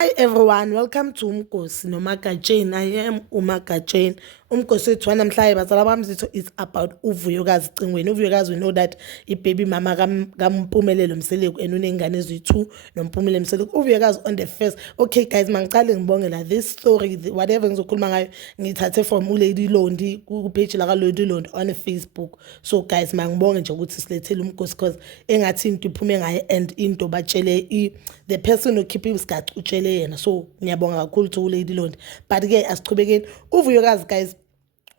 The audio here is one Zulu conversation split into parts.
Hi everyone, welcome to Umkosi noMagajane. I am uMagajane. Umkosi wethu wanamhlanje bazala bami zitho is about uVuyokazi Cingweni. UVuyokazi, we know that baby mama kaMpumelelo Mseleku and unengane eziyi-2 noMpumelelo Mseleku. UVuyokazi on the first. Okay guys, mangicale ngibonge la this story whatever ngizokhuluma ngayo ngithathe from uLady Londi ku-page la kaLady Londi on Facebook. So guys, mangibonge nje ukuthi silethele Umkosi because engathi into iphume ngayo and into batshele the person who keep isigcawu utshele yena. So ngiyabonga kakhulu to uLady Londi, but ke asichubekeni. UVuyokazi guys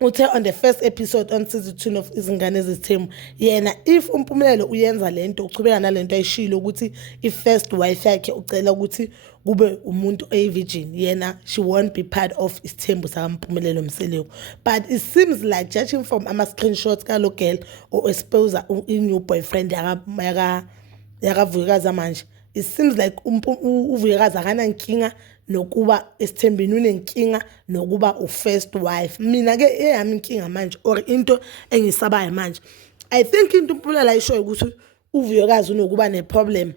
uthe on the first episode on season 2 of Izingane Ezithemu yena if uMpumelelo uyenza lento uchubeka nalento ayishilo ukuthi i-first wife yakhe ucela ukuthi kube umuntu oyi-virgin, yena she won't be part of isithembu sakaMpumelelo Mseleku. But it seems like judging from ama-screenshots kalo girl or expose i-new boyfriend yakaVuyokazi manje, it seems like uVuyokazi akanankinga nokuba esithembeni unenkinga nokuba u-first wife. Mina-ke eyami inkinga manje or into engisabayo manje, I think into uMpumelelo ayishoyo ukuthi uVuyokazi unokuba ne-problem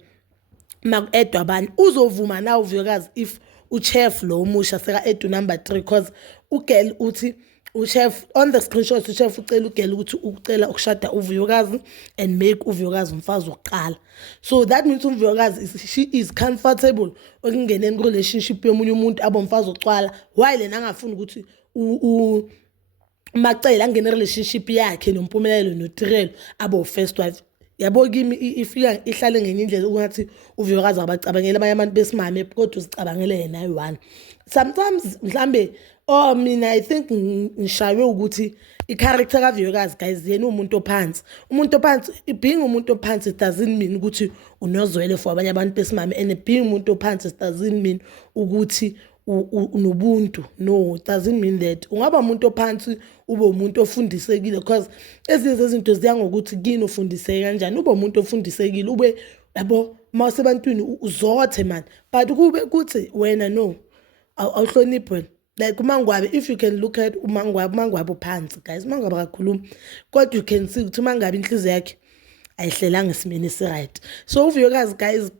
maku-edwa abantu. Uzovuma na uVuyokazi if uchef lo umusha seka-edu number 3 because ugirl uthi uchef on the screenshot uchef ucela ugirl ukuthi ucela ukushada uVuyokazi and make uVuyokazi umfazi wokuqala. So that means uVuyokazi she is comfortable okungeneni ku-relationship yomunye umuntu abomfazi wokuqala while yena angafuni ukuthi Macela angene relationship yakhe noMpumelelo noTirelo abo first wife. Yabo kimi ifika ihlale ngenye indlela ukuthi uVuyokazi abacabangela abanye abantu besimame kodwa uzicabangele yena ayi-one. Sometimes mhlambe mina I think ngishawe ukuthi i-character kaVuyokazi guys yena umuntu ophansi. Umuntu ophansi, being umuntu ophansi it doesn't mean ukuthi unozwele for abanye abantu besimame, and being umuntu ophansi it doesn't mean ukuthi unobuntu. No, it doesn't mean that. Ungaba umuntu ophansi ube umuntu ofundisekile because ezinye zezinto ziya ngokuthi kini ufundiseke kanjani. Ube umuntu ofundisekile ube yabo mawusebantwini uzothe man, but kube kuthi wena no awuhloniphe. Like uMangwabe, if you can look at uMangwabe uphansi guys, uMangwabe akakhulumi kodwa you can see ukuthi uMangwabe inhliziyo yakhe ayihlelanga esimeni esi-right. So uVuyokazi guys,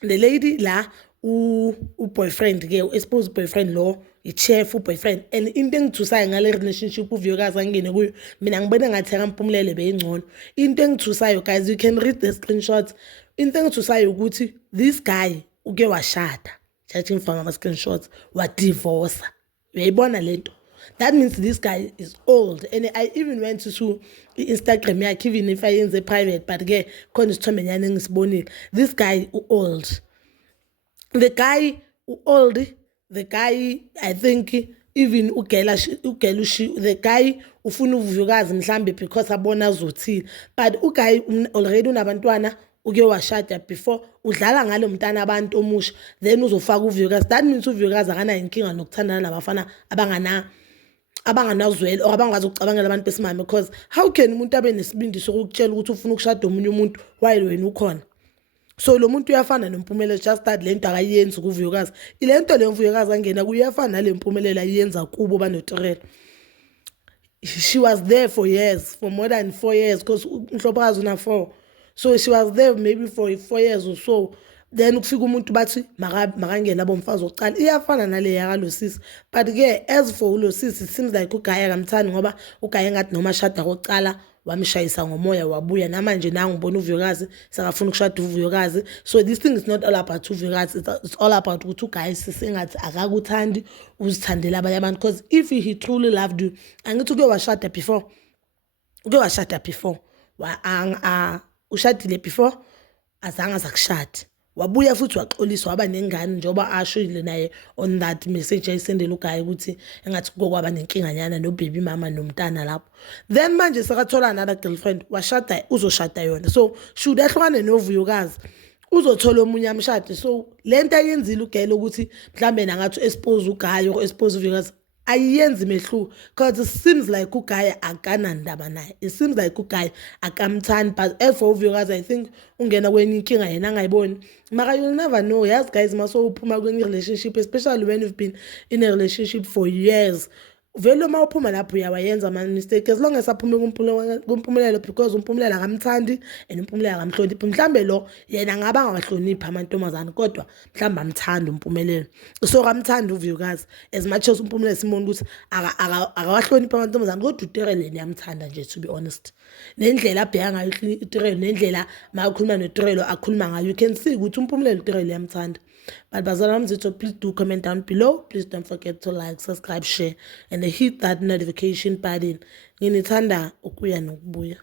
the lady la boyfriend ke expose boyfriend lo i-chef boyfriend, and into engithusayo ngale relationship uVuyokazi angene kuyo mina ngibone ngathi akaMpumelelo beyingcono. Into engithusayo guys, you can read the screenshots. Into engithusayo ukuthi this guy uke washada, judging from ama screenshots, wa divorce. Uyayibona lento? That means this guy is old, and I even went to Instagram yakhe even if I yenze private, but ke khona isithombe nyane engisibonile. This guy old. The guy old, the guy I think even the guy ufuna uVuyokazi mhlambe because abona azothini, but uguy already unabantwana uke washada before udlala ngalo mntana abantu omusha then uzofaka uVuyokazi. That means uVuyokazi akana inkinga nokuthandana nabafana abanganazwele or abangazi ukucabangela abantu besimame, because how can umuntu abe nesibindi sokukutshela ukuthi ufuna ukushada omunye umuntu while wena ukhona? So lo muntu uyafana noMpumelelo, just that lento akayenzi kuVuyokazi. Ilento le uVuyokazi angena kuyafana nale Mpumelelo ayenza kubo banoTirelo. She was there for years, for more than 4 years, because uMhlobokazi una 4. So she was there maybe for 4 years or so. Then ukufika umuntu bathi makangena bomfazi wokuqala, iyafana nale yakalosisi. But ke as for ulosisi, it seems like ugaya kamthandi ngoba ugaya ngathi noma shada kokuqala wamshayisa ngomoya wabuya, namanje nangu ngibona uVuyokazi sekafuna ukushada uVuyokazi. So this thing is not all about uVuyokazi, it's all about ukuthi guys singathi akakuthandi uzithandela abanye abantu, because if he truly loved you angithi uke washada before, ushadile before azange azakushada, wabuya futhi waxoliswa waba nengane njengoba ashile naye on that message ayisendela uGaye ukuthi engathi kokwaba nenkinga nyana nobaby mama nomntana lapho. Then manje sekathola another girlfriend, washada, uzoshada yona. So should ahlukane noVuyokazi uzothola omunye amshade. So lento ayenzile ugele ukuthi mhlambe nangathi expose uGaye or expose uVuyokazi ayenzi mehluko, because it seems like uGaye akanandaba naye. It seems like uGaye akamthandi, but as for uVuyokazi I think ungena kwenye inkinga yena angayiboni. Mara you'll never know. Yes guys, maso uphuma kwenye relationship, especially when you've been in a relationship for years, vele uma uphuma lapho uyawayenza ama-mistake as long as aphume kumpumelelo because uMpumelelo akamthandi and uMpumelelo akamhloniphi. Mhlambe lo yena ngaba angawahloniphi amantombazane kodwa mhlawumbe amthanda uMpumelelo, so kamthanda uVuyokazi as much as uMpumelelo simona ukuthi akawahloniphi amantombazane kodwa uTerele yena uyamthanda nje, to be honest. Nendlela abheka ngayo uTerele nendlela makhuluma noTerele akhuluma ngayo, you can see ukuthi uMpumelelo uTerele uyamthanda. But bazalwane bami, please do comment down below. Please don't forget to like, subscribe, share and hit that notification button. Nginithanda ukuya nokubuya.